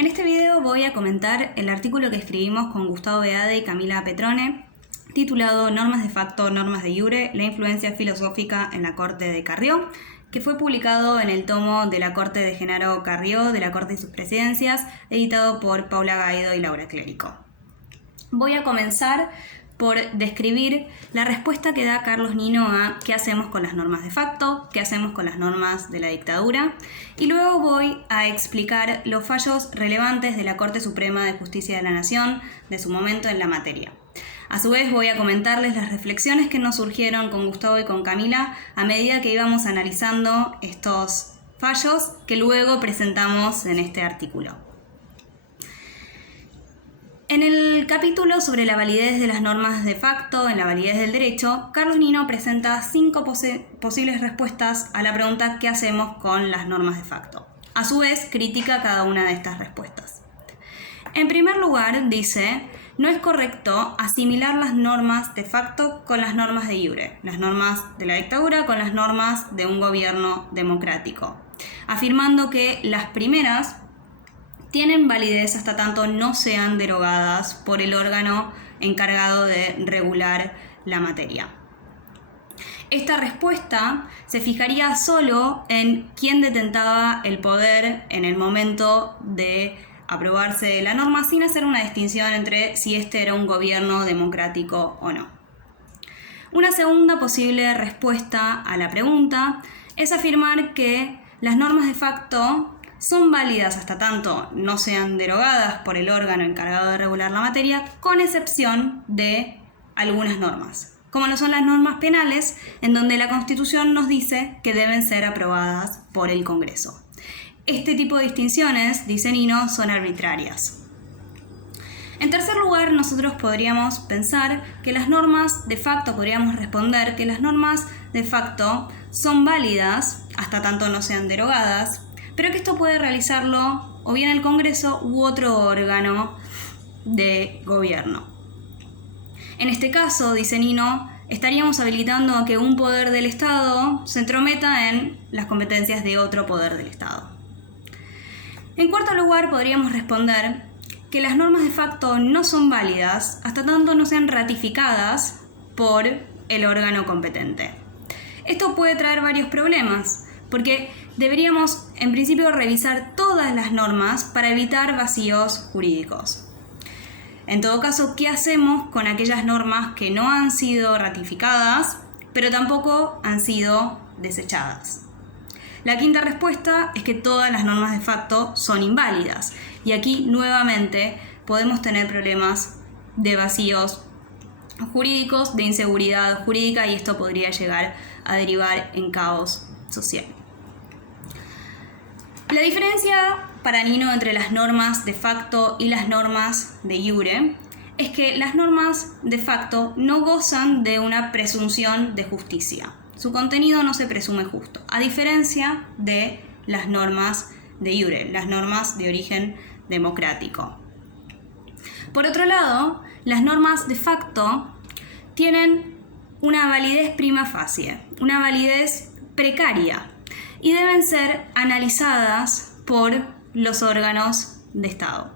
En este video voy a comentar el artículo que escribimos con Gustavo Beade y Camila Petrone, titulado Normas de facto, normas de iure, la influencia filosófica en la Corte de Carrió, que fue publicado en el tomo de la Corte de Genaro Carrió, de la Corte y sus presidencias, editado por Paula Gaido y Laura Clérico. Voy a comenzar por describir la respuesta que da Carlos Nino a qué hacemos con las normas de facto, qué hacemos con las normas de la dictadura, y luego voy a explicar los fallos relevantes de la Corte Suprema de Justicia de la Nación de su momento en la materia. A su vez voy a comentarles las reflexiones que nos surgieron con Gustavo y con Camila a medida que íbamos analizando estos fallos que luego presentamos en este artículo. En el capítulo sobre la validez de las normas de facto en la validez del derecho, Carlos Nino presenta 5 posibles respuestas a la pregunta ¿qué hacemos con las normas de facto? A su vez, critica cada una de estas respuestas. En primer lugar, dice, no es correcto asimilar las normas de facto con las normas de iure, las normas de la dictadura con las normas de un gobierno democrático, afirmando que las primeras tienen validez hasta tanto no sean derogadas por el órgano encargado de regular la materia. Esta respuesta se fijaría solo en quién detentaba el poder en el momento de aprobarse la norma, sin hacer una distinción entre si este era un gobierno democrático o no. Una segunda posible respuesta a la pregunta es afirmar que las normas de facto son válidas hasta tanto no sean derogadas por el órgano encargado de regular la materia, con excepción de algunas normas, como lo son las normas penales, en donde la Constitución nos dice que deben ser aprobadas por el Congreso. Este tipo de distinciones, dice Nino, son arbitrarias. En tercer lugar, nosotros podríamos pensar que las normas de facto, podríamos responder que las normas de facto son válidas hasta tanto no sean derogadas, pero que esto puede realizarlo o bien el Congreso u otro órgano de gobierno. En este caso, dice Nino, estaríamos habilitando a que un poder del Estado se entrometa en las competencias de otro poder del Estado. En cuarto lugar, podríamos responder que las normas de facto no son válidas hasta tanto no sean ratificadas por el órgano competente. Esto puede traer varios problemas, porque deberíamos, en principio, revisar todas las normas para evitar vacíos jurídicos. En todo caso, ¿qué hacemos con aquellas normas que no han sido ratificadas, pero tampoco han sido desechadas? La quinta respuesta es que todas las normas de facto son inválidas, y aquí nuevamente podemos tener problemas de vacíos jurídicos, de inseguridad jurídica, y esto podría llegar a derivar en caos social. La diferencia para Nino entre las normas de facto y las normas de iure es que las normas de facto no gozan de una presunción de justicia. Su contenido no se presume justo, a diferencia de las normas de iure, las normas de origen democrático. Por otro lado, las normas de facto tienen una validez prima facie, una validez precaria, y deben ser analizadas por los órganos de Estado.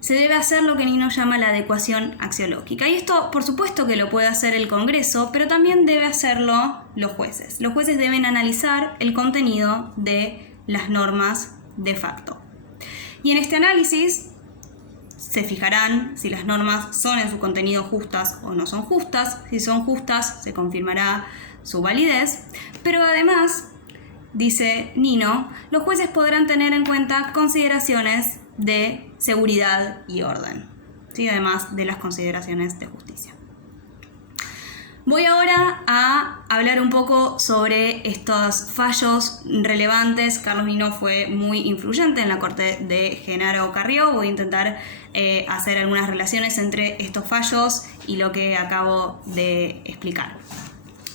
Se debe hacer lo que Nino llama la adecuación axiológica. Y esto, por supuesto, que lo puede hacer el Congreso, pero también debe hacerlo los jueces. Los jueces deben analizar el contenido de las normas de facto. Y en este análisis se fijarán si las normas son en su contenido justas o no son justas. Si son justas, se confirmará su validez, pero además, dice Nino, los jueces podrán tener en cuenta consideraciones de seguridad y orden, ¿sí? Además de las consideraciones de justicia. Voy ahora a hablar un poco sobre estos fallos relevantes. Carlos Nino fue muy influyente en la Corte de Genaro Carrió. Voy a intentar hacer algunas relaciones entre estos fallos y lo que acabo de explicar.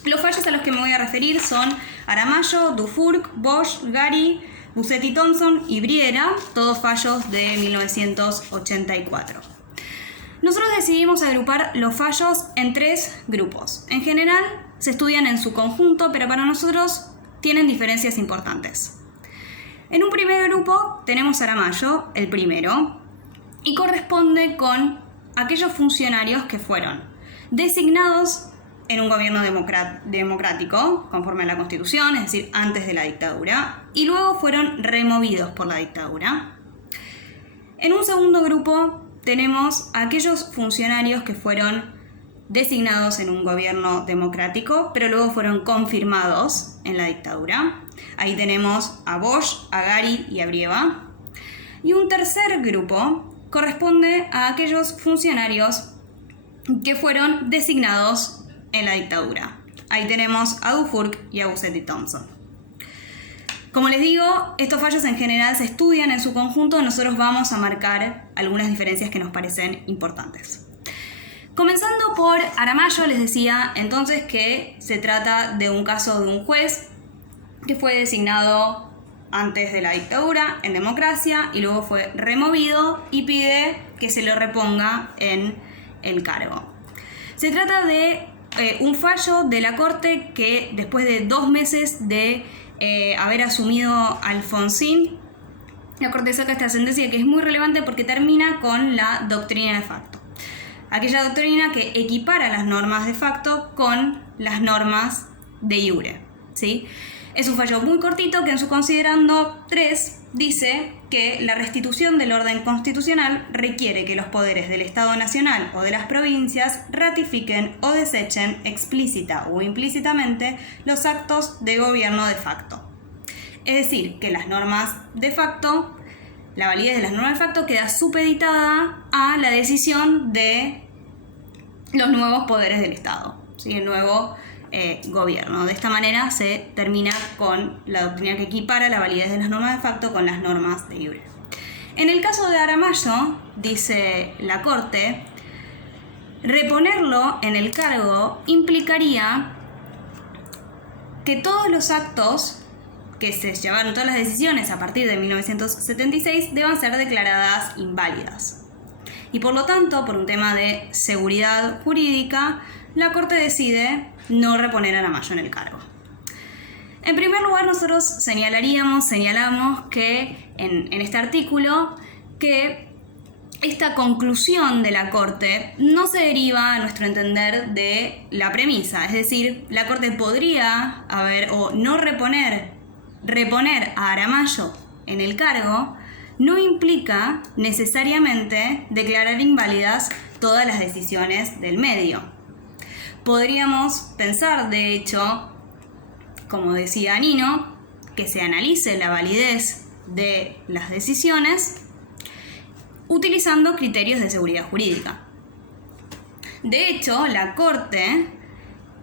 Los fallos a los que me voy a referir son Aramayo, Dufourcq, Bosch, Gari, Busetti-Thompson y Briera, todos fallos de 1984. Nosotros decidimos agrupar los fallos en 3 grupos. En general se estudian en su conjunto, pero para nosotros tienen diferencias importantes. En un primer grupo tenemos a Aramayo, el primero, y corresponde con aquellos funcionarios que fueron designados en un gobierno democrático, conforme a la Constitución, es decir, antes de la dictadura, y luego fueron removidos por la dictadura. En un segundo grupo tenemos a aquellos funcionarios que fueron designados en un gobierno democrático, pero luego fueron confirmados en la dictadura. Ahí tenemos a Bosch, a Gari y a Brieva. Y un tercer grupo corresponde a aquellos funcionarios que fueron designados en la dictadura. Ahí tenemos a Dufourcq y a Busetti Thompson. Como les digo, estos fallos en general se estudian en su conjunto. Nosotros vamos a marcar algunas diferencias que nos parecen importantes. Comenzando por Aramayo, les decía entonces que se trata de un caso de un juez que fue designado antes de la dictadura en democracia y luego fue removido y pide que se lo reponga en el cargo. Se trata de un fallo de la Corte que después de 2 meses de haber asumido Alfonsín, la Corte saca esta sentencia que es muy relevante porque termina con la doctrina de facto. Aquella doctrina que equipara las normas de facto con las normas de iure, ¿sí? Es un fallo muy cortito que en su considerando 3 dice que la restitución del orden constitucional requiere que los poderes del Estado Nacional o de las provincias ratifiquen o desechen explícita o implícitamente los actos de gobierno de facto. Es decir, que las normas de facto, la validez de las normas de facto queda supeditada a la decisión de los nuevos poderes del Estado, ¿sí? El nuevo gobierno. De esta manera se termina con la doctrina que equipara la validez de las normas de facto con las normas de iure. En el caso de Aramayo, dice la Corte, reponerlo en el cargo implicaría que todos los actos que se llevaron, todas las decisiones a partir de 1976 deban ser declaradas inválidas. Y por lo tanto, por un tema de seguridad jurídica, la Corte decide no reponer a Aramayo en el cargo. En primer lugar, nosotros señalamos que en este artículo que esta conclusión de la Corte no se deriva, a nuestro entender, de la premisa. Es decir, la Corte podría reponer a Aramayo en el cargo no implica necesariamente declarar inválidas todas las decisiones del medio. Podríamos pensar, de hecho, como decía Nino, que se analice la validez de las decisiones utilizando criterios de seguridad jurídica. De hecho, la Corte,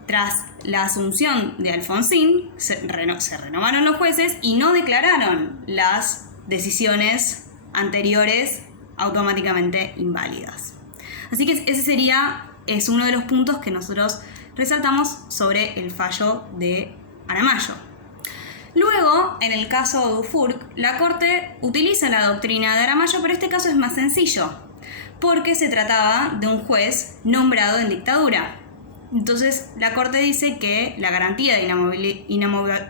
tras la asunción de Alfonsín, se renovaron los jueces y no declararon las decisiones anteriores automáticamente inválidas. Así que ese es uno de los puntos que nosotros resaltamos sobre el fallo de Aramayo. Luego, en el caso de Dufourcq, la Corte utiliza la doctrina de Aramayo, pero este caso es más sencillo, porque se trataba de un juez nombrado en dictadura. Entonces, la Corte dice que la garantía de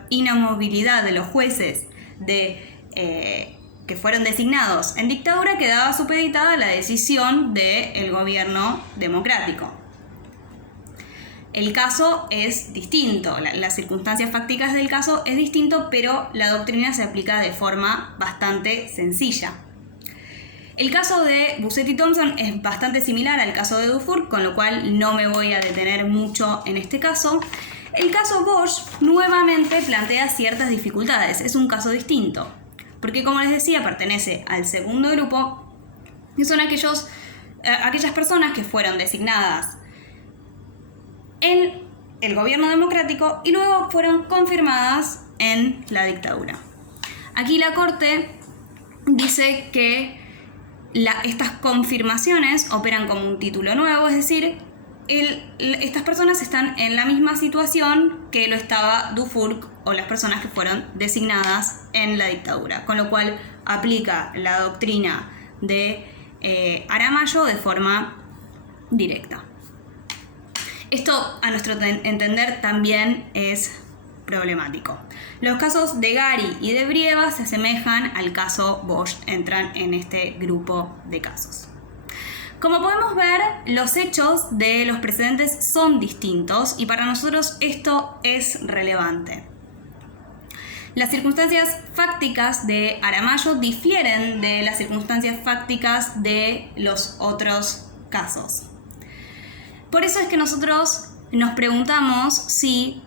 inamovilidad de los jueces que fueron designados en dictadura quedaba supeditada a la decisión del gobierno democrático. El caso es distinto, las circunstancias fácticas del caso es distinto, pero la doctrina se aplica de forma bastante sencilla. El caso de Busetti Thompson es bastante similar al caso de Dufourcq, con lo cual no me voy a detener mucho en este caso. El caso Bosch nuevamente plantea ciertas dificultades, es un caso distinto, porque como les decía, pertenece al segundo grupo, que son aquellas personas que fueron designadas en el gobierno democrático y luego fueron confirmadas en la dictadura. Aquí la Corte dice que estas confirmaciones operan como un título nuevo, es decir, estas personas están en la misma situación que lo estaba Dufourcq o las personas que fueron designadas en la dictadura, con lo cual aplica la doctrina de Aramayo de forma directa. Esto, a nuestro entender, también es problemático. Los casos de Gari y de Brieva se asemejan al caso Bosch, entran en este grupo de casos. Como podemos ver, los hechos de los precedentes son distintos y para nosotros esto es relevante. Las circunstancias fácticas de Aramayo difieren de las circunstancias fácticas de los otros casos. Por eso es que nosotros nos preguntamos si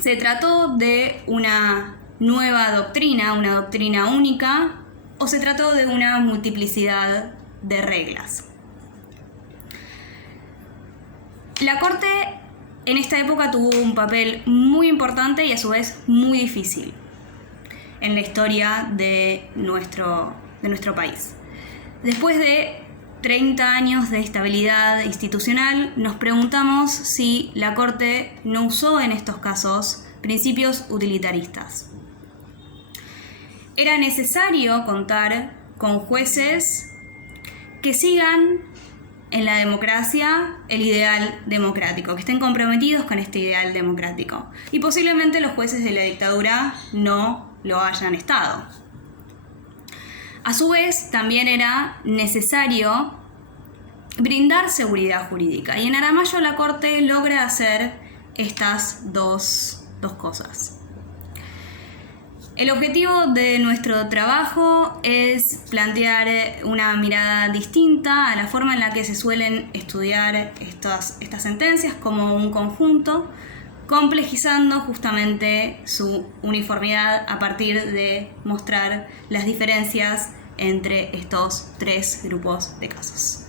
se trató de una nueva doctrina, una doctrina única, o se trató de una multiplicidad de reglas. La Corte en esta época tuvo un papel muy importante y a su vez muy difícil en la historia de nuestro país. Después de 30 años de estabilidad institucional, nos preguntamos si la Corte no usó en estos casos principios utilitaristas. Era necesario contar con jueces que sigan en la democracia el ideal democrático, que estén comprometidos con este ideal democrático. Y posiblemente los jueces de la dictadura no lo hayan estado. A su vez, también era necesario brindar seguridad jurídica. Y en Aramayo la Corte logra hacer estas dos cosas. El objetivo de nuestro trabajo es plantear una mirada distinta a la forma en la que se suelen estudiar estas sentencias como un conjunto, complejizando justamente su uniformidad a partir de mostrar las diferencias entre estos tres grupos de casos.